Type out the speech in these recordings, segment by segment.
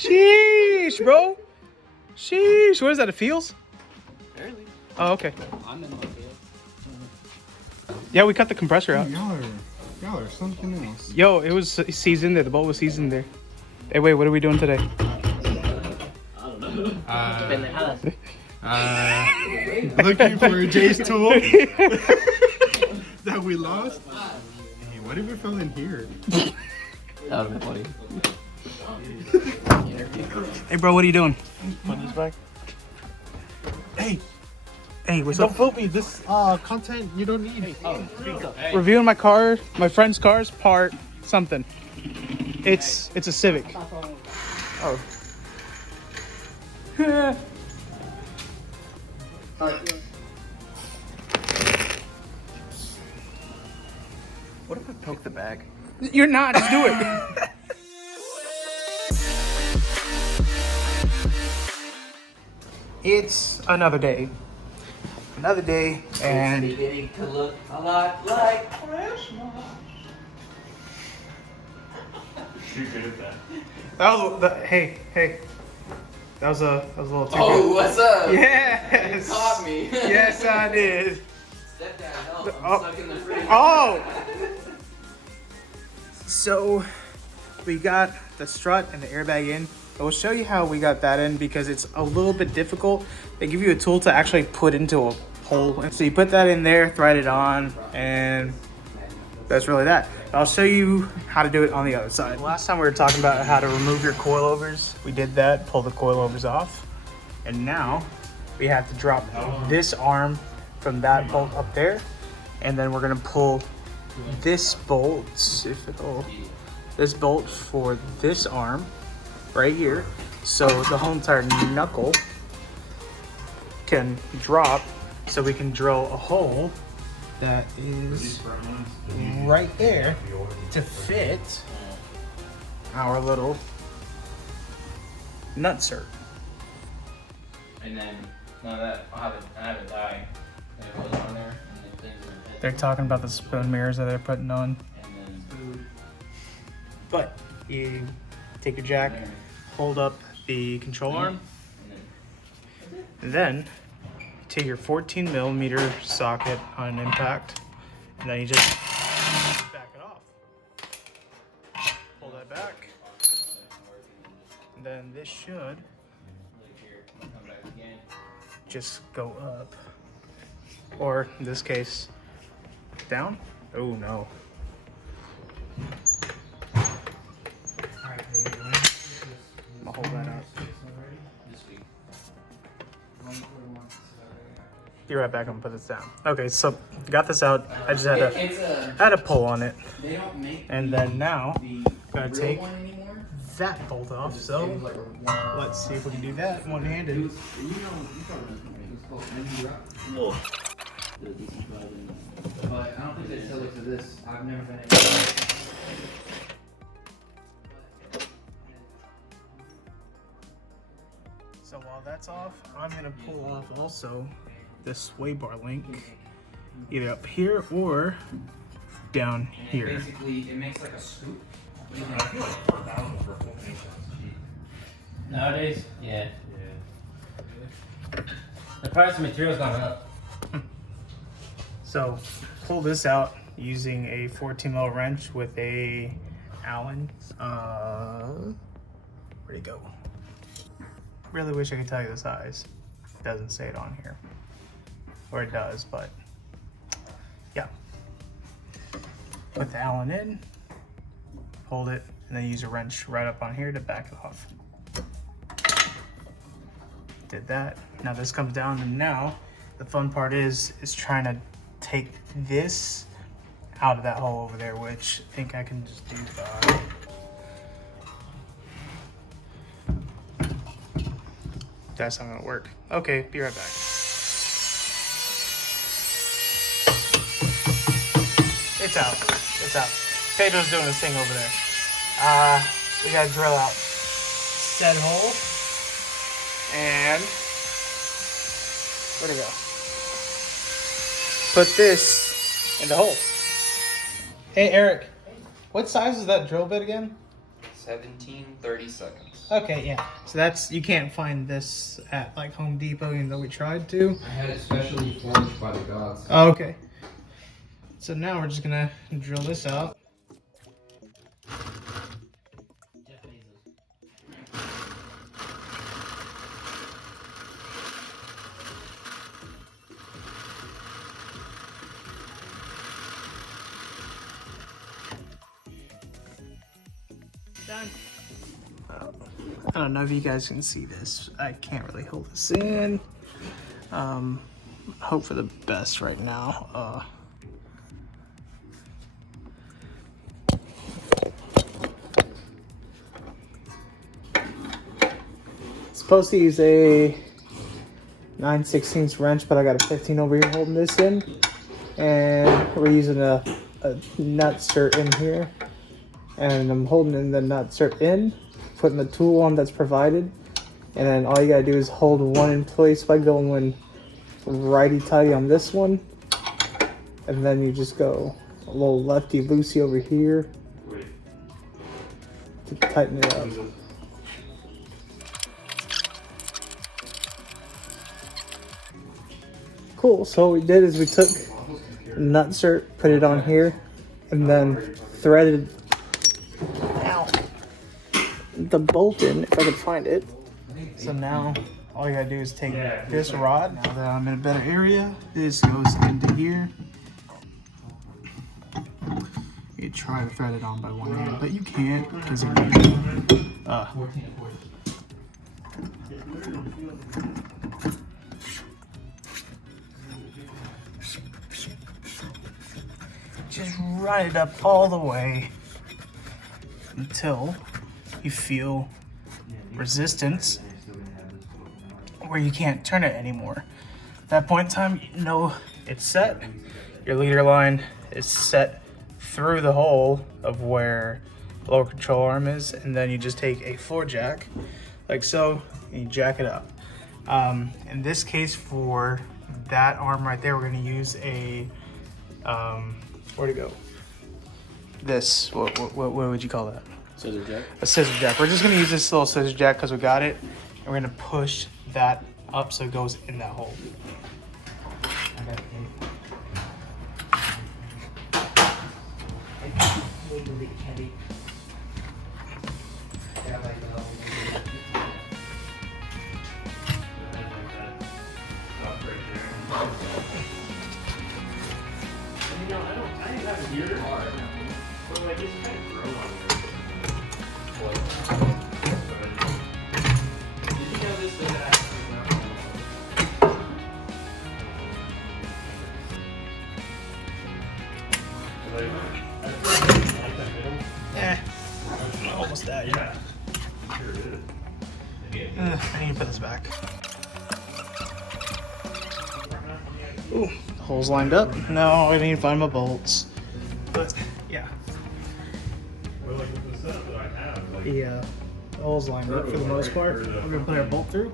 Sheesh, bro. Sheesh. What is that? It feels? Barely. Oh, okay. I'm in my field. Yeah, we cut the compressor out. Y'all are something else. Yo, it was seasoned there. The bolt was seasoned there. Hey, wait, what are we doing today? I don't know. Looking for Jay's tool that we lost. Hey, what if it fell in here? That would have been funny. Hey, bro, what are you doing? Put this back. Hey, what's Don't up? film me. This content you don't need. Reviewing my car, my friend's car's part something. It's a Civic. Oh. What if I poke the bag? You're not. Just do it. It's another day. Another day, and beginning to look a lot like Christmas. You're good at that. that was hey. That was a little too Oh, good. what's up? Yes. You caught me. Yes, I did. Step down, help. I'm Oh. stuck in the fridge. Oh. So we got the strut and the airbag in. I will show you how we got that in because it's a little bit difficult. They give you a tool to actually put into a hole. So you put that in there, thread it on, and that's really that. I'll show you how to do it on the other side. Last time we were talking about how to remove your coilovers. We did that, pull the coilovers off. And now we have to drop this arm from that bolt up there. And then we're gonna pull this bolt, this bolt for this arm right here. So the whole entire knuckle can drop so we can drill a hole that is right there to fit our little nutsert. And then none of that. I have it die. And it goes on there, and then things are. They're talking about the spoon mirrors that they're putting on. And then. But you take your jack, hold up the control arm, and then take your 14mm socket on an impact, and then you just back it off. Pull that back, and then this should just go up, or in this case, down. Oh no. Alright, baby, I'll hold that up. Be right back. I'm gonna put this down. Okay, so got this out. I just had to pull on it, They don't make and then now the gotta real take one anymore. that bolt off. So let's see if we can do that one-handed. But I don't think they sell it to this. I've never been able to. So while that's off, I'm gonna pull off also this sway bar link, either up here or down here. Basically, it makes like a scoop. Nowadays, yeah. The price of material's gone up. So pull this out using a 14mm wrench with a Allen. Where'd it go? Really wish I could tell you the size. It doesn't say it on here. Or it does, but yeah. Put the Allen in, hold it, and then use a wrench right up on here to back it off. Did that. Now this comes down, and now the fun part is trying to take this out of that hole over there, which I think I can just do by that's not gonna work. Okay, be right back. It's out. It's out. Pedro's doing his thing over there. We gotta drill out said hole. And where'd it go? Put this in the hole. Hey Eric, what size is that drill bit again? 17:30 seconds. Okay, yeah. So that's, you can't find this at like Home Depot, even though we tried to. I had it specially forged by the gods. Oh, okay. So now we're just gonna drill this out. Done. I don't know if you guys can see this. I can't really hold this in. Hope for the best right now. Supposed to use a 9/16 wrench, but I got a 15 over here holding this in. And we're using a nut cert in here. And I'm holding in the nut cert in, putting the tool on that's provided. And then all you gotta do is hold one in place by going righty-tighty on this one. And then you just go a little lefty-loosey over here to tighten it up. Cool, so what we did is we took the nut cert, put it on here, and then threaded the bolt in, if I could find it. So now all you gotta do is take this rod. Now that I'm in a better area, this goes into here. You try to thread it on by one hand, but you can't because just run it up all the way until you feel resistance where you can't turn it anymore. At that point in time, you know it's set. Your leader line is set through the hole of where the lower control arm is, and then you just take a floor jack, like so, and you jack it up. In this case, for that arm right there, we're gonna use a, where'd it go? This, what would you call that? Scissor jack. A scissor jack. We're just gonna use this little scissor jack because we got it, and we're gonna push that up so it goes in that hole. Almost that, yeah. I need to put this back. Ooh, the hole's lined up. No, I need to find my bolts. But yeah. The hole's lined up for the most part. We're gonna put our bolt through.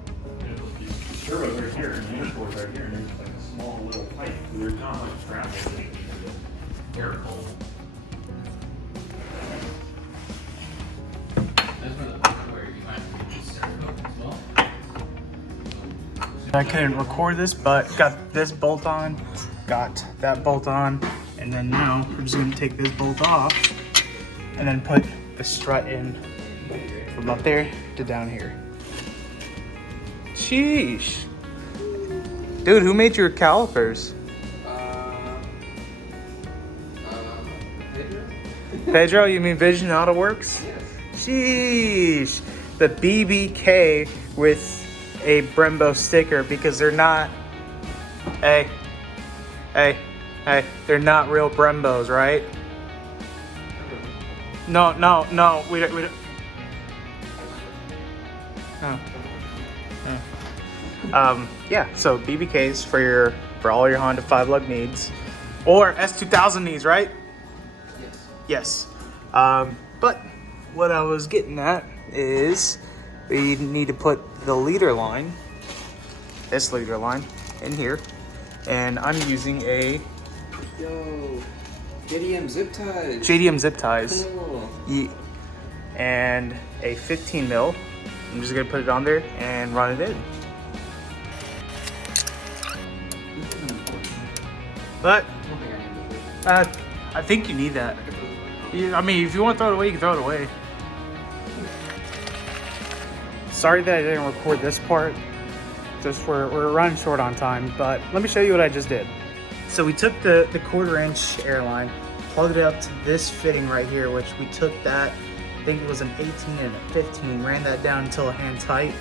Sure, right here, and the airport's right here, and there's like a small little pipe. There's not much ground. Air cold. I couldn't record this, but got this bolt on, got that bolt on, and then now we're just gonna take this bolt off and then put the strut in from up there to down here. Sheesh. Dude, who made your calipers? Pedro? Pedro, you mean Vision Auto Works? Yes. Sheesh. The BBK with a Brembo sticker because they're not, hey, they're not real Brembos, right? No, we don't. Oh. Yeah, so BBKs for all your Honda 5-lug needs, or S2000 needs, right? Yes. Yes. But what I was getting at is we need to put the leader line, this leader line, in here, and I'm using a Yo, JDM zip ties. JDM zip ties. Cool. and a 15 mil. I'm just gonna put it on there and run it in. But I think you need that. I mean, if you want to throw it away, you can throw it away. Sorry that I didn't record this part. Just we're running short on time, but let me show you what I just did. So we took the 1/4 inch airline, plugged it up to this fitting right here, which we took that, I think it was an 18 and a 15, ran that down until hand tight,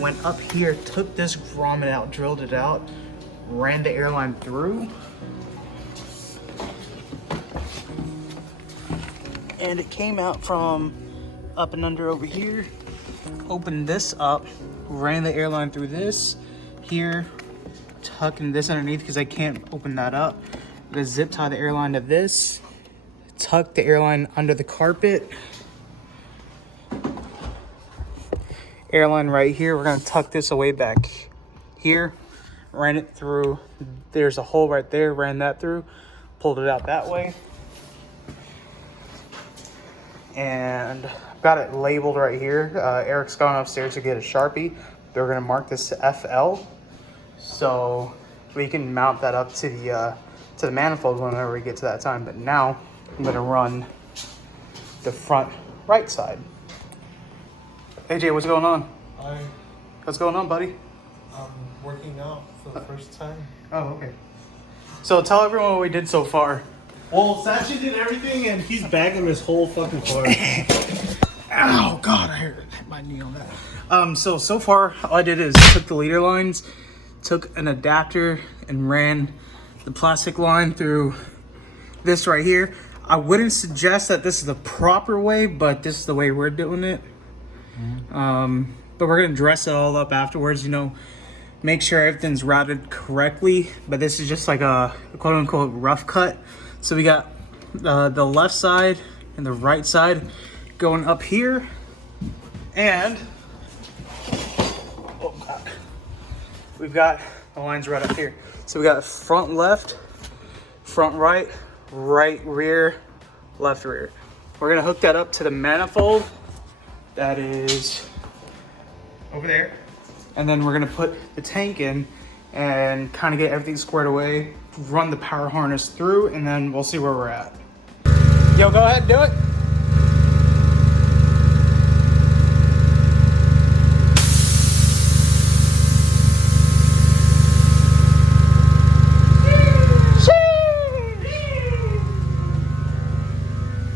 went up here, took this grommet out, drilled it out, ran the airline through, and it came out from up and under over here. Opened this up, ran the airline through this here, tucking this underneath because I can't open that up. I'm gonna zip tie the airline to this, tuck the airline under the carpet. Airline right here, we're gonna tuck this away back here. Ran it through, there's a hole right there, ran that through, pulled it out that way. And got it labeled right here. Eric's gone upstairs to get a Sharpie. They're gonna mark this to FL, so we can mount that up to the manifold whenever we get to that time. But now I'm gonna run the front right side. AJ, what's going on? Hi, What's going on, buddy? I'm working out for the first time. Oh, okay. So tell everyone what we did so far. Well, Sachi did everything and he's bagging his whole fucking car. Ow, God, I hit my knee on that. So far, all I did is took the leader lines, took an adapter, and ran the plastic line through this right here. I wouldn't suggest that this is the proper way, but this is the way we're doing it. But we're gonna dress it all up afterwards, you know, make sure everything's routed correctly. But this is just like a quote unquote rough cut. So we got the left side and the right side going up here, and oh God, we've got the lines right up here. So we got front left, front right, right rear, left rear. We're gonna hook that up to the manifold that is over there, and then we're gonna put the tank in and kind of get everything squared away, run the power harness through, and then we'll see where we're at. Yo, go ahead and do it.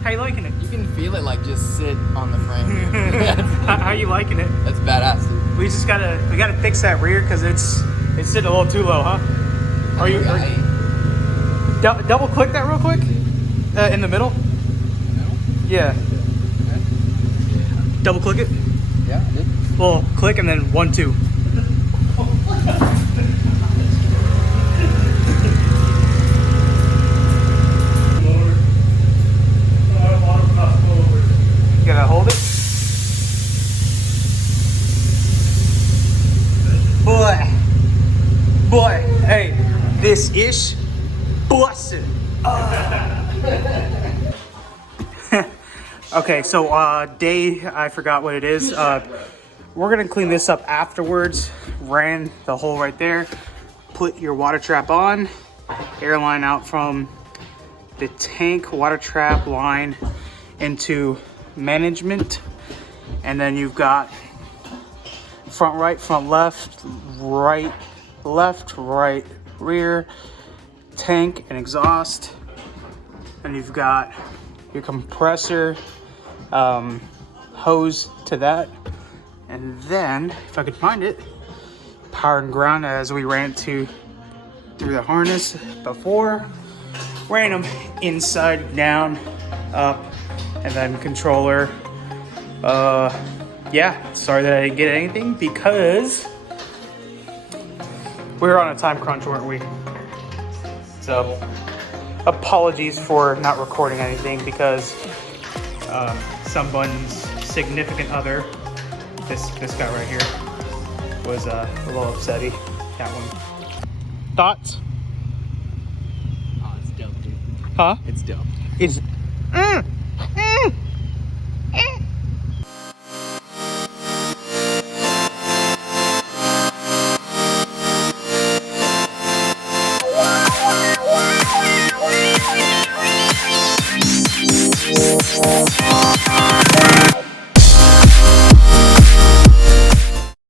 How you liking it? You can feel it like just sit on the frame. How you liking it? That's badass, dude. We gotta fix that rear because it's sitting a little too low, huh? Are you double click that real quick? In the middle? Yeah. Double click it? Yeah, I did. Well, click and then 1, 2. You gotta hold it. Boy, hey, this ish bussin'. Okay, so day, I forgot what it is. We're gonna clean this up afterwards. Ran the hole right there. Put your water trap on. Airline out from the tank water trap line into management, and then you've got front right, front left, right left, right rear, tank and exhaust, and you've got your compressor hose to that, and then if I could find it, power and ground as we ran through the harness before. Ran them inside, down, up, and then controller. Yeah, sorry that I didn't get anything because we were on a time crunch, weren't we? So apologies for not recording anything because someone's significant other, this guy right here, was a little upsetty. That one. Thoughts? Oh, it's dope, dude. Huh? It's dope. It's